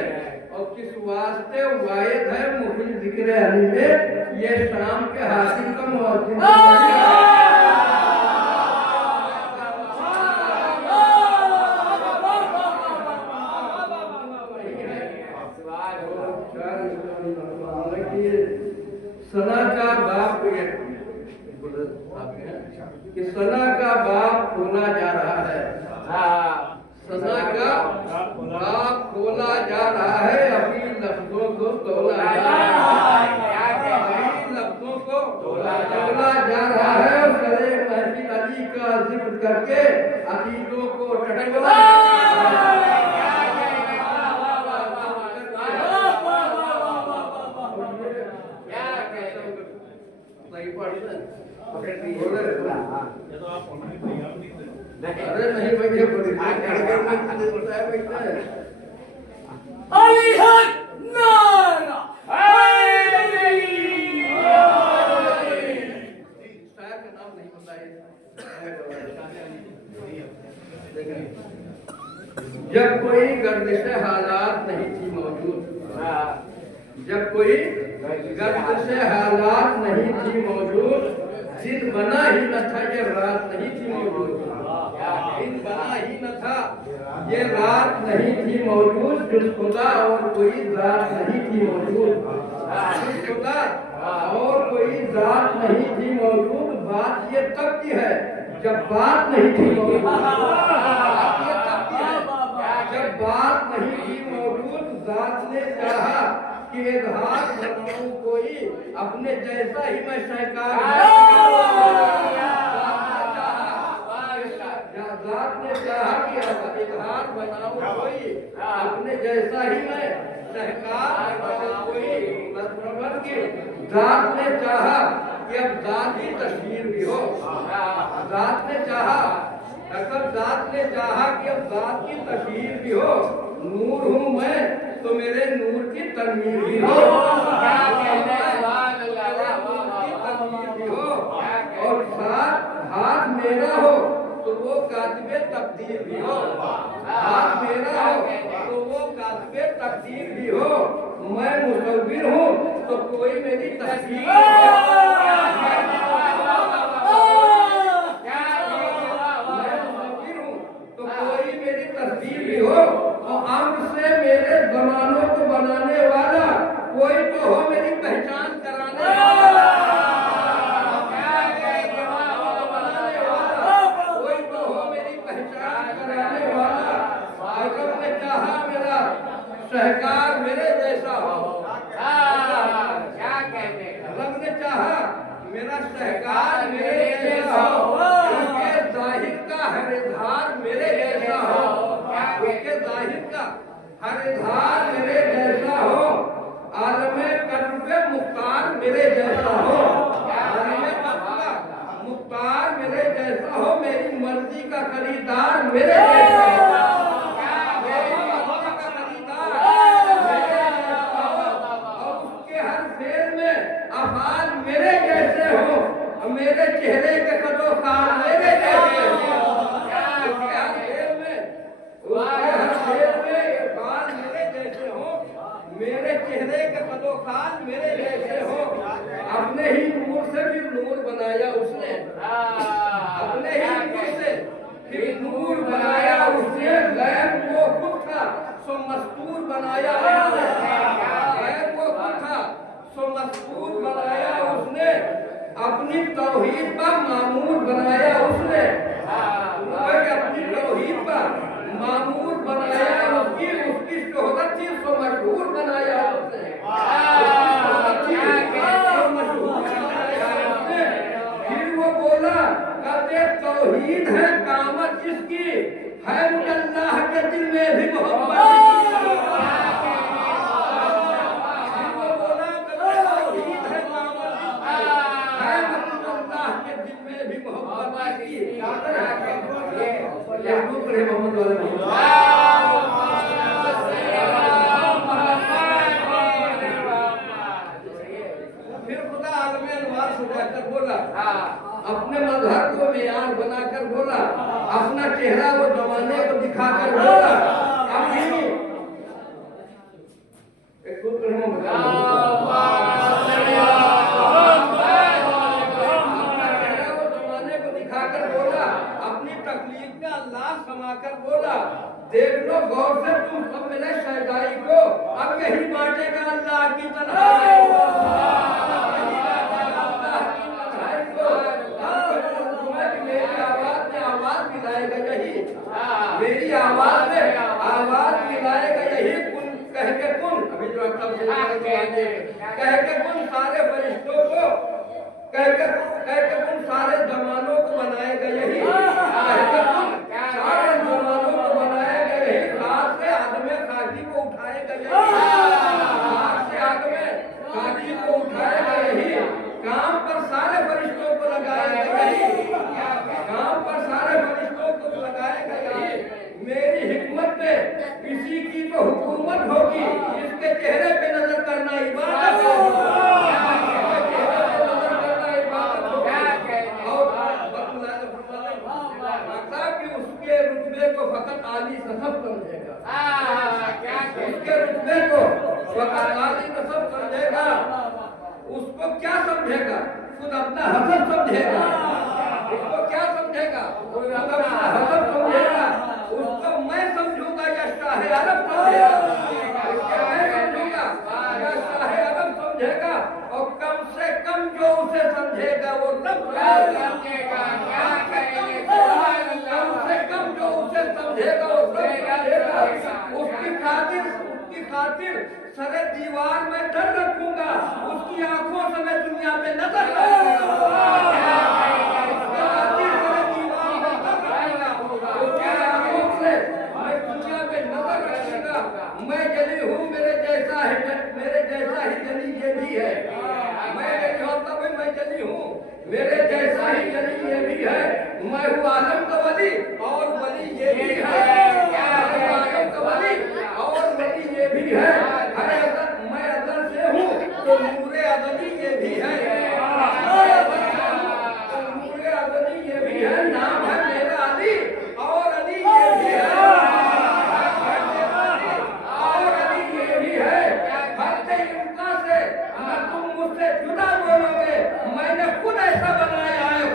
और किस वास्ते वायद है मुहिल जिक्र अली में ये शाम के हासिल का मुआविन तो नहीं है। सना का बाप कि सना का बाप खोला जा रहा है, सना का बाप खोला जा रहा है, अभी लफ्जों को तोला जा रहा है, अभी लफ्जों को तोला जा रहा है, अरे नहीं भैया अली हक नारा जब कोई गर्दिश हालात नहीं थी मौजूद, जब कोई गर्दिश हालात नहीं थी मौजूद, दिन बना ही न था ये रात नहीं थी मौजूद, दिन बना ही न था ये रात नहीं थी मौजूद, जिस खुदा और कोई रात नहीं थी मौजूद, जिस खुदा और कोई रात नहीं थी मौजूद। बात ये तब की है जब बात नहीं थी मौजूद, बात ये तब की है जब बात नहीं थी मौजूद। जात ने चाहा कि इजहार बनाऊं कोई अपने जैसा ही मैं सहकार, जात ने चाहा कि इजहार बनाऊं कोई अपने जैसा ही मैं सहकार बनाऊं कोई। मतलब कि जात ने चाहा कि अब जात की तस्वीर भी हो, जात ने चाहा अगर जात ने चाहा कि अब जात की तस्वीर भी हो। नूर हूँ मैं तो मेरे नूर की तनवीर भी हो, भी हो और साथ हाथ मेरा हो तो वो कातिबे तकदीर भी हो, हाथ मेरा हो तो वो कातिबे तकदीर भी हो। मैं मुसव्विर हूँ तो कोई मेरी तस्वीर तस्वीर भी हो। और अम्र से मेरे जमानों को बनाने वाला कोई तो हो मेरी पहचान कराने वाला, कोई तो हो मेरी पहचान कराने वाला। अगर ने चाहा मेरा सहकार मेरे जैसा हो, रब ने चाहा मेरा सहकार मेरे जैसा हो, जाहिर का हर इजहार मेरे जैसा हो, उसके जाहिर का हर इजहार मेरे जैसा हो। आलमे कत्बे मुख्तार मेरे जैसा हो, आलमे कत्बे मुख्तार मेरे जैसा हो। मेरी मर्जी का खरीदार मेरे जैसा हो, मेरी मर्जी का खरीदार मेरे जैसा हो। और उसके हर फेर में अफाल मेरे जैसे हो, मेरे चेहरे के कदो कार मेरे जैसे हो। मेरे चेहरे के कदोखान मेरे जैसे हो। अपने ही नूर से फिर नूर बनाया उसने, अपने ही नूर से फिर नूर बनाया उसने। गैर वो खुद था सो मस्तूर बनाया उसने, गैर वो खुद था सो मस्तूर बनाया उसने। अपनी तौहीद पर मामूर बनाया उसने, अपनी तौहीद पर मामूर बनाया। उसकी शोहरत थी सो मशहूर बनाया उसने, फिर वो बोला कहते तौहीद है कामत जिसकी है अल्लाह के दिल में भी मोहब्बत। फिर वो बोला तौहीद है कामत जिसकी है अल्लाह के दिल में भी मोहब्बत की। मोहम्मद वाले बोला, अपने मजहब को मेयार बनाकर बोला, अपना चेहरा वो जमाने को दिखाकर बोला। अपना चेहरा वो जमाने को दिखाकर बोला, अपनी तकलीफ का लाश समाकर बोला। देख लो गौर से तुम सब मेरे शहदाई को, अब यही बांटेगा अल्लाह की तन्हाई को। मेरी आवाज में आवाज मिलाएगा यही कुन कह के कुन। अभी जो कह के कुन सारे फरिश्तों को, कह के कुन सारे जमानों को बनाएगा यही, कह के कुन सारे जमानों से आग में काजी को उठाएगा यही, काम पर सारे फरिश्तों को लगाएगा यही, काम पर सारे फरिश्तों को लगाएगा यही। मेरी हिकमत में किसी की तो हुकूमत होगी, इसके चेहरे पे नजर करना इबादत कि उसके रुतबे को फकत आली नसब समझेगा, उसके रुतबे को फकत आली नसब समझेगा। उसको क्या समझेगा? खुद अपना हसब समझेगा। उसको क्या समझेगा? खुद अपना हसब समझेगा। उसको मैं समझूंगा या शाहे अरब समझेगा, उसको मैं समझूंगा या शाहे अरब समझेगा। और कम से कम जो उसे समझेगा वो रब समझेगा। कम से कम जो उसे समझेगा वो समझेगा। उसकी खातिर सरे दीवार में डर रखूंगा, उसकी आंखों से मैं दुनिया में नजर रखूंगा। उसकी खातिर सरे दीवार में डर रखूंगा, उसकी आंखों से मैं दुनिया में नजर रखूंगा। मैं जली हूँ, मेरे जैसा ही जली ये भी है। मैं जली होता भाई मैं जली हूँ, मेरे जैसा ही जली ये भी है। मैं हूँ आलम का वली और वली ये भी है। आलम का वली और वली ये भी है। मैं अदल से हूँ तो नूरे अदली ये भी है। नूरे अदली ये भी है। नाम है मेरा अली और अली ये भी है। और अली ये भी है। हत्ते इनका से तुम मुझसे जुदा बोलोगे, मैंने खुद ऐसा बनाया है।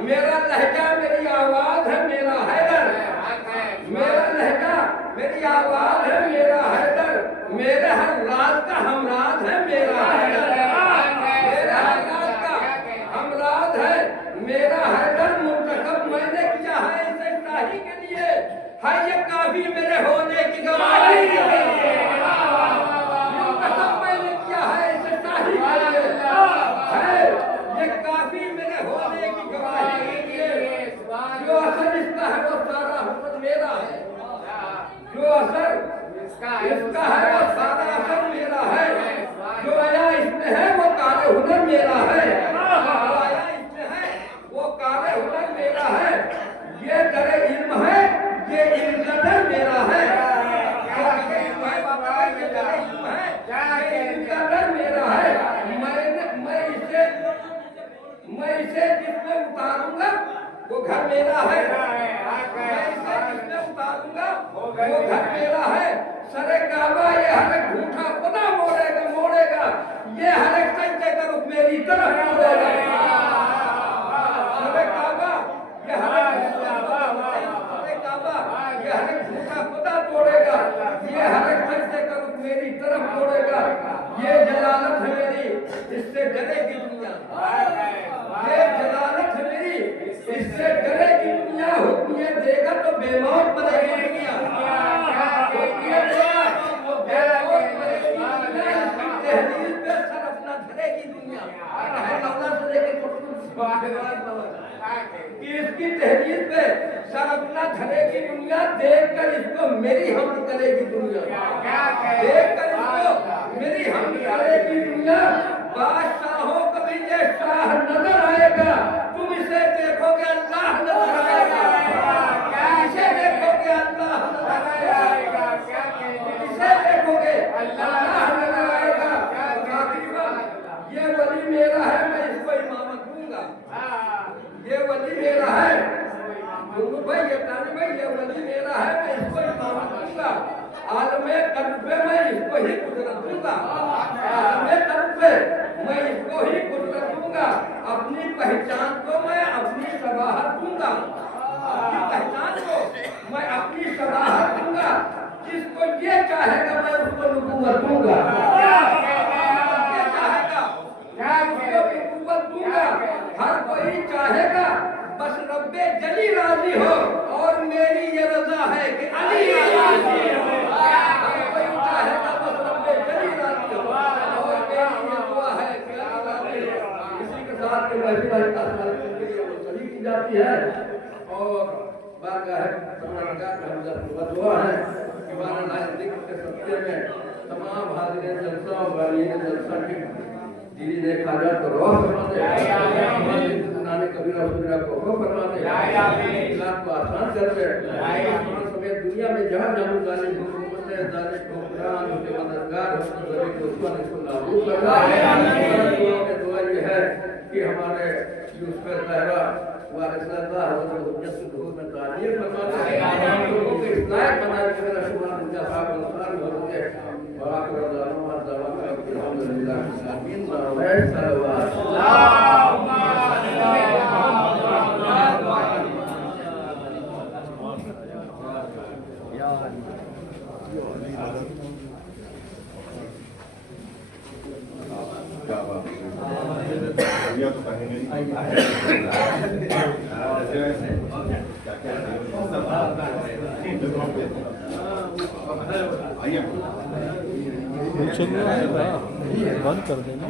मेरा लहजा मेरी आवाज है मेरा हैदर। मेरा लहजा मेरी आवाज है मेरा हैदर। मेरे हर राज का हमराज है मेरा हैदर। मेरे हर राज का हमराज है मेरा हैदर। मुंतखब मैंने किया है इसे शाही के लिए, है ये काफी मेरे होने की गवाही के लिए। मुंतखब मैंने किया है इसे शाही के लिए, है ये काफी मेरे होने की गवाही के लिए। जो असर इसका है वो सारा हुस्न मेरा है। जो असर इसका है वो सारा असर मेरा है। जो आया इसमें है वो काले हुनर मेरा है। जो आया इसमें है वो काले हुनर मेरा है। ये दरे इल्म है, ये इल्म कदर मेरा है। ये दरे इल्म है बाबा, ये दरे इल्म है, ये इल्म कदर मेरा है। मैं इसे जिसमें उतारूंगा वो घर मेरा है। मैं इसे जिसमें उतारूंगा वो घर मेरा है। सरे काबा ये हर एक झूठा खुदा मोड़ेगा, ये हर एक सजदे का रुख मेरी तरफ मोड़ेगा। सरे काबा ये हर एक झूठा खुदा तोड़ेगा, ये हर एक सजदे का रुख मेरी तरफ मोड़ेगा। ये जलालत है मेरी, इससे डरेगी दुनिया। ये जलालत है मेरी, इससे डरेगी दुनिया। हुक्मियत देगा तो बेमौत बनेगी दुनिया। हुक्मियत देगा तो बेमौत बनेगी दुनिया। इसकी तहरीर पे सर अपना धरेगी दुनिया। मौला से लेके कि इसकी तहरीर पे सर अपना धरेगी दुनिया। देखकर इसको मेरी हमद करेगी दुनिया। देखकर इसको मेरी हमद करेगी दुनिया। बादशाहों को भी ये शाह नजर आएगा, तुम इसे देखोगे अल्लाह नजर आएगा। इसे देखोगे अल्लाह नजर आएगा। इसे देखोगे अल्लाह नजर आएगा। ये वली मेरा है, मैं इसको इमामत दूंगा। ये वली मेरा है भाई, ये तानी भाई, ये वली मेरा है, मैं इसको इमामत दूंगा। आलमे कल्ब पे मैं इसको ही कुदरत दूंगा। आलमे कल्ब पे मैं इसको ही कुदरत दूंगा। अपनी पहचान को मैं अपनी शबाहत दूंगा। अपनी पहचान को मैं अपनी शबाहत दूंगा। जिसको ये चाहेगा मैं उसको नबूवत दूंगा। ये चाहेगा उसको नबूवत दूंगा। पे जली राजी हो और मेरी ये रजा है कि अली राजी हो। कोई चाहेगा बस रब पे जली राजी हो और मेरी ये दुआ है कि अली राजी हो। इसी के साथ के महफिल का चली की जाती है और बारगाह परवरदिगार का हमदर्द दुआ है कि माना जिक्र के सत्य में तमाम हाज़िरीन जलसा और वालियीन जलसा की दिली ने खाजा तो रोह फरमा दे, नाने कबीरा सुबीरा को हो फरमा दे, इलाक को आसान कर दे, समेत दुनिया में जहाँ जाऊँ जाने हुकूमत है जाने ठोकरान उनके मददगार उसको ज़रूर दुश्मन इसको नाबूद करना है। दुआ ये है कि हमारे यूसुफ ज़हरा वारिसल्लाह हज़रत हुज्जतुल ज़ुहूर में तालीम फरमा दे, लोगों को इस्लाह बना के मेरा शुमार उनका साहब इंसान हो सके। वाक़िर दावा दावा अल्हम्दुलिल्लाह आमीन व बंद कर देना।